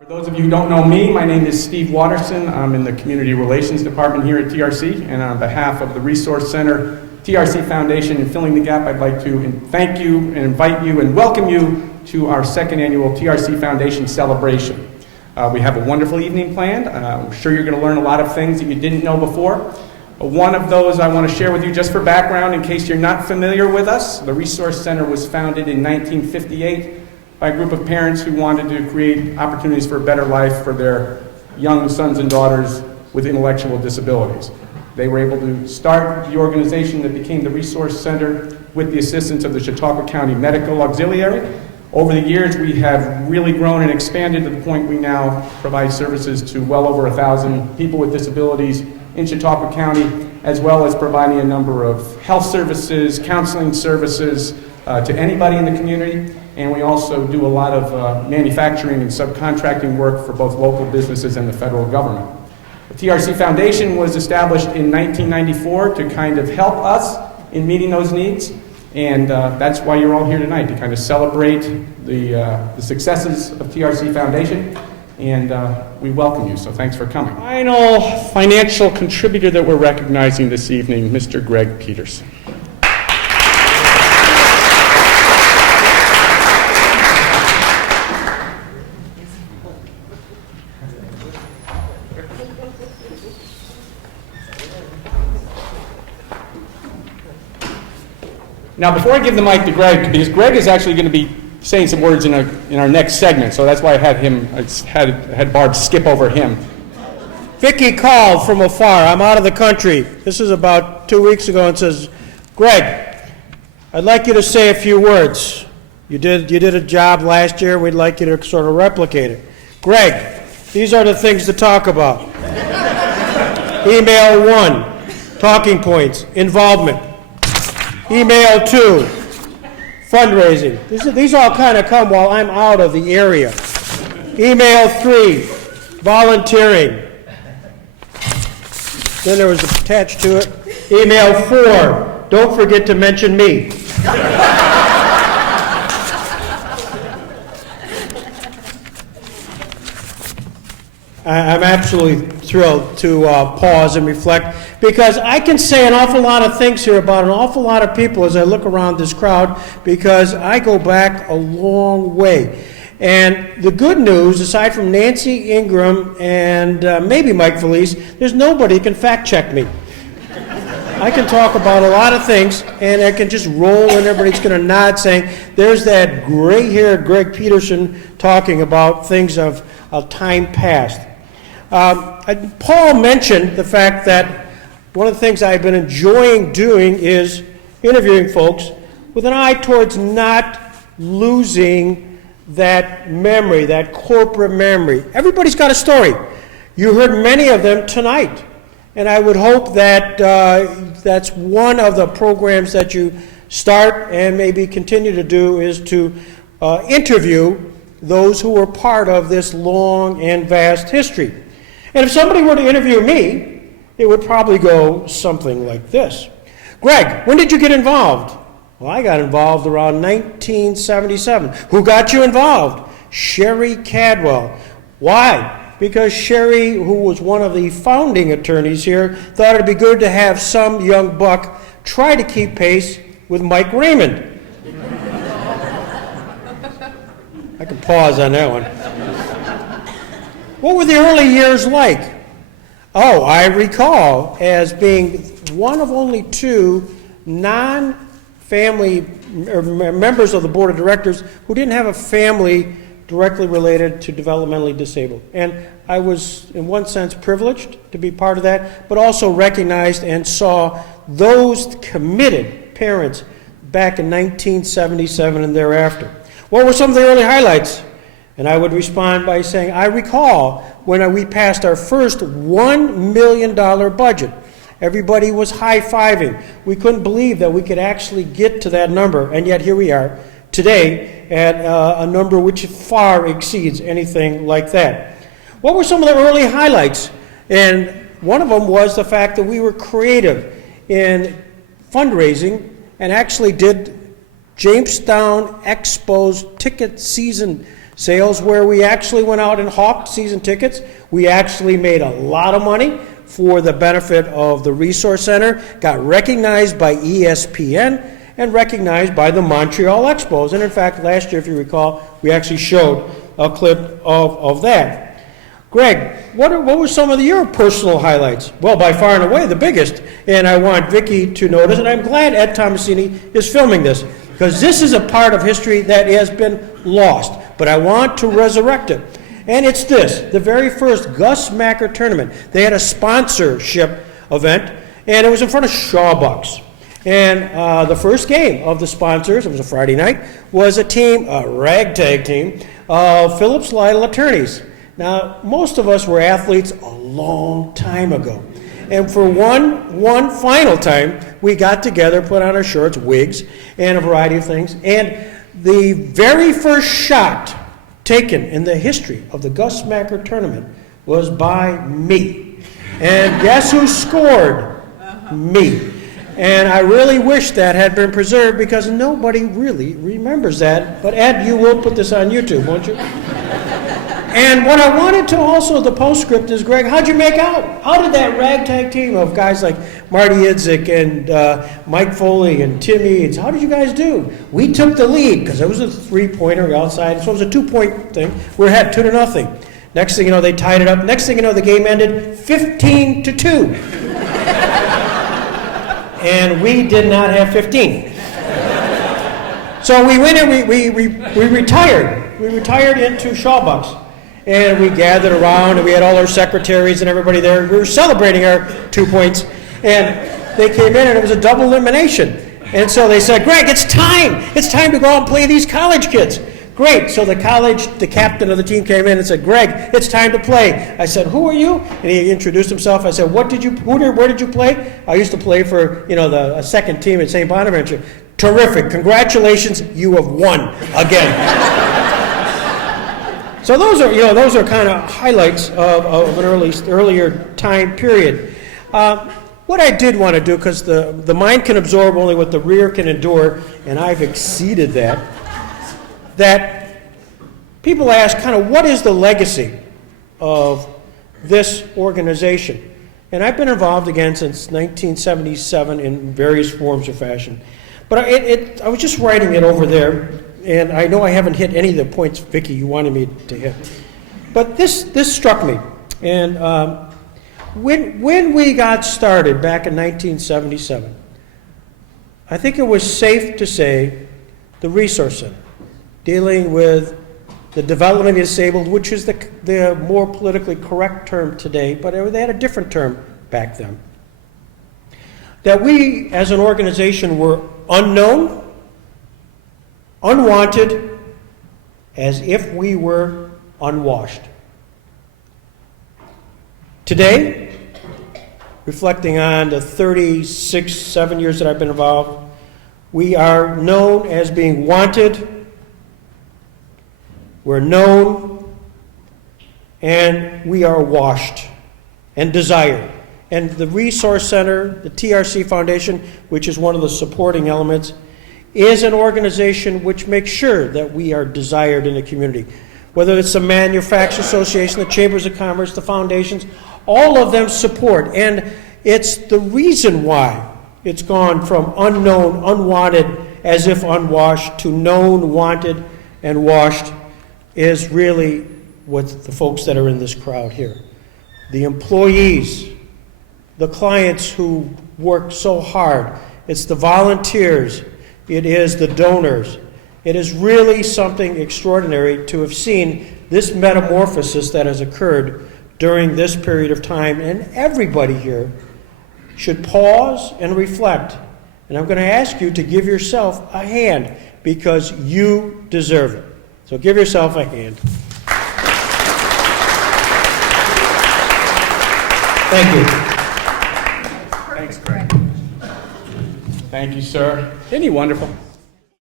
For those of you who don't know me, my name is Steve Watterson. I'm in the Community Relations Department here at TRC, and on behalf of the Resource Center, TRC Foundation, and Filling the Gap, I'd like to thank you and invite you and welcome you to our second annual TRC Foundation celebration. We have a wonderful evening planned. I'm sure you're going to learn a lot of things that you didn't know before. One of those I want to share with you just for background in case you're not familiar with us. The Resource Center was founded in 1958 by a group of parents who wanted to create opportunities for a better life for their young sons and daughters with intellectual disabilities. They were able to start the organization that became the Resource Center with the assistance of the Chautauqua County Medical Auxiliary. Over the years, we have really grown and expanded to the point we now provide services to well over 1,000 people with disabilities in Chautauqua County, as well as providing a number of health services, counseling services to anybody in the community. And we also do a lot of manufacturing and subcontracting work for both local businesses and the federal government. The TRC Foundation was established in 1994 to kind of help us in meeting those needs. And that's why you're all here tonight, to kind of celebrate the successes of TRC Foundation. And we welcome you, so thanks for coming. Final financial contributor that we're recognizing this evening, Mr. Greg Peterson. Now, before I give the mic to Greg, because Greg is actually going to be saying some words in our next segment, so that's why I had Barb skip over him. Vicky called from afar. I'm out of the country. This is about 2 weeks ago, and says, Greg, I'd like you to say a few words. You did a job last year. We'd like you to sort of replicate it. Greg, these are the things to talk about. Email 1, talking points, involvement. Email 2, fundraising. These all kind of come while I'm out of the area. Email 3, volunteering. Then there was attached to it. Email 4, don't forget to mention me. I'm absolutely thrilled to pause and reflect, because I can say an awful lot of things here about an awful lot of people as I look around this crowd, because I go back a long way. And the good news, aside from Nancy Ingram and maybe Mike Felice, there's nobody who can fact check me. I can talk about a lot of things, and I can just roll, and everybody's going to nod saying, there's that gray-haired Greg Peterson talking about things of time past. Paul mentioned the fact that one of the things I've been enjoying doing is interviewing folks with an eye towards not losing that memory, that corporate memory. Everybody's got a story. You heard many of them tonight. And I would hope that that's one of the programs that you start and maybe continue to do, is to interview those who were part of this long and vast history. And if somebody were to interview me, it would probably go something like this. Greg, when did you get involved? Well, I got involved around 1977. Who got you involved? Sherry Cadwell. Why? Because Sherry, who was one of the founding attorneys here, thought it'd be good to have some young buck try to keep pace with Mike Raymond. I can pause on that one. What were the early years like? Oh, I recall as being one of only 2 non-family members of the board of directors who didn't have a family directly related to developmentally disabled. And I was, in one sense, privileged to be part of that, but also recognized and saw those committed parents back in 1977 and thereafter. What were some of the early highlights? And I would respond by saying, I recall when we passed our first $1 million budget. Everybody was high-fiving. We couldn't believe that we could actually get to that number, and yet here we are today at a number which far exceeds anything like that. What were some of the early highlights? And one of them was the fact that we were creative in fundraising and actually did Jamestown Expo's ticket season Sales where we actually went out and hawked season tickets. We actually made a lot of money for the benefit of the Resource Center, got recognized by ESPN, and recognized by the Montreal Expos. And in fact, last year, if you recall, we actually showed a clip of that. Greg, what were some of your personal highlights? Well, by far and away, the biggest. And I want Vicki to notice, and I'm glad Ed Tomasini is filming this, because this is a part of history that has been lost. But I want to resurrect it. And it's this, the very first Gus Macker tournament. They had a sponsorship event, and it was in front of Shawbucks. And the first game of the sponsors, it was a Friday night, was a team, a ragtag team, of Phillips Lytle attorneys. Now, most of us were athletes a long time ago. And for one final time, we got together, put on our shorts, wigs, and a variety of things. And the very first shot taken in the history of the Gus Macker tournament was by me. And guess who scored? Me. And I really wish that had been preserved because nobody really remembers that. But Ed, you will put this on YouTube, won't you? And what I wanted to also, the postscript is, Greg, how'd you make out? How did that ragtag team of guys like Marty Idzik and Mike Foley and Tim Eads, how did you guys do? We took the lead because it was a three-pointer outside, so it was a 2-point thing. We were ahead 2-0. Next thing you know, they tied it up. Next thing you know, the game ended 15-2. And we did not have 15. So we went and we retired. We retired into Shawbucks. And we gathered around, and we had all our secretaries and everybody there. We were celebrating our 2 points. And they came in, and it was a double elimination. And so they said, Greg, it's time. It's time to go out and play these college kids. Great. So the captain of the team came in and said, Greg, it's time to play. I said, who are you? And he introduced himself. I said, where did you play? I used to play for, a second team at St. Bonaventure. Terrific. Congratulations. You have won again. So those are kind of highlights of an earlier time period. What I did want to do, because the mind can absorb only what the rear can endure, and I've exceeded that people ask kind of what is the legacy of this organization? And I've been involved again since 1977 in various forms or fashion. But I was just writing it over there, and I know I haven't hit any of the points, Vicki, you wanted me to hit. But this struck me. And when we got started back in 1977, I think it was safe to say the Resource Center, dealing with the development of the disabled, which is the more politically correct term today, but they had a different term back then. That we, as an organization, were unknown, unwanted, as if we were unwashed. Today, reflecting on the 7 years that I've been involved, we are known as being wanted, we're known, and we are washed and desired. And the Resource Center, the TRC Foundation, which is one of the supporting elements, is an organization which makes sure that we are desired in the community. Whether it's the Manufacturers Association, the Chambers of Commerce, the foundations, all of them support. And it's the reason why it's gone from unknown, unwanted, as if unwashed, to known, wanted, and washed, is really what the folks that are in this crowd here. The employees, the clients who work so hard, it's the volunteers, it is the donors. It is really something extraordinary to have seen this metamorphosis that has occurred during this period of time, and everybody here should pause and reflect. And I'm going to ask you to give yourself a hand because you deserve it. So give yourself a hand. Thank you. Thanks, Greg. Thank you, sir. Isn't he wonderful?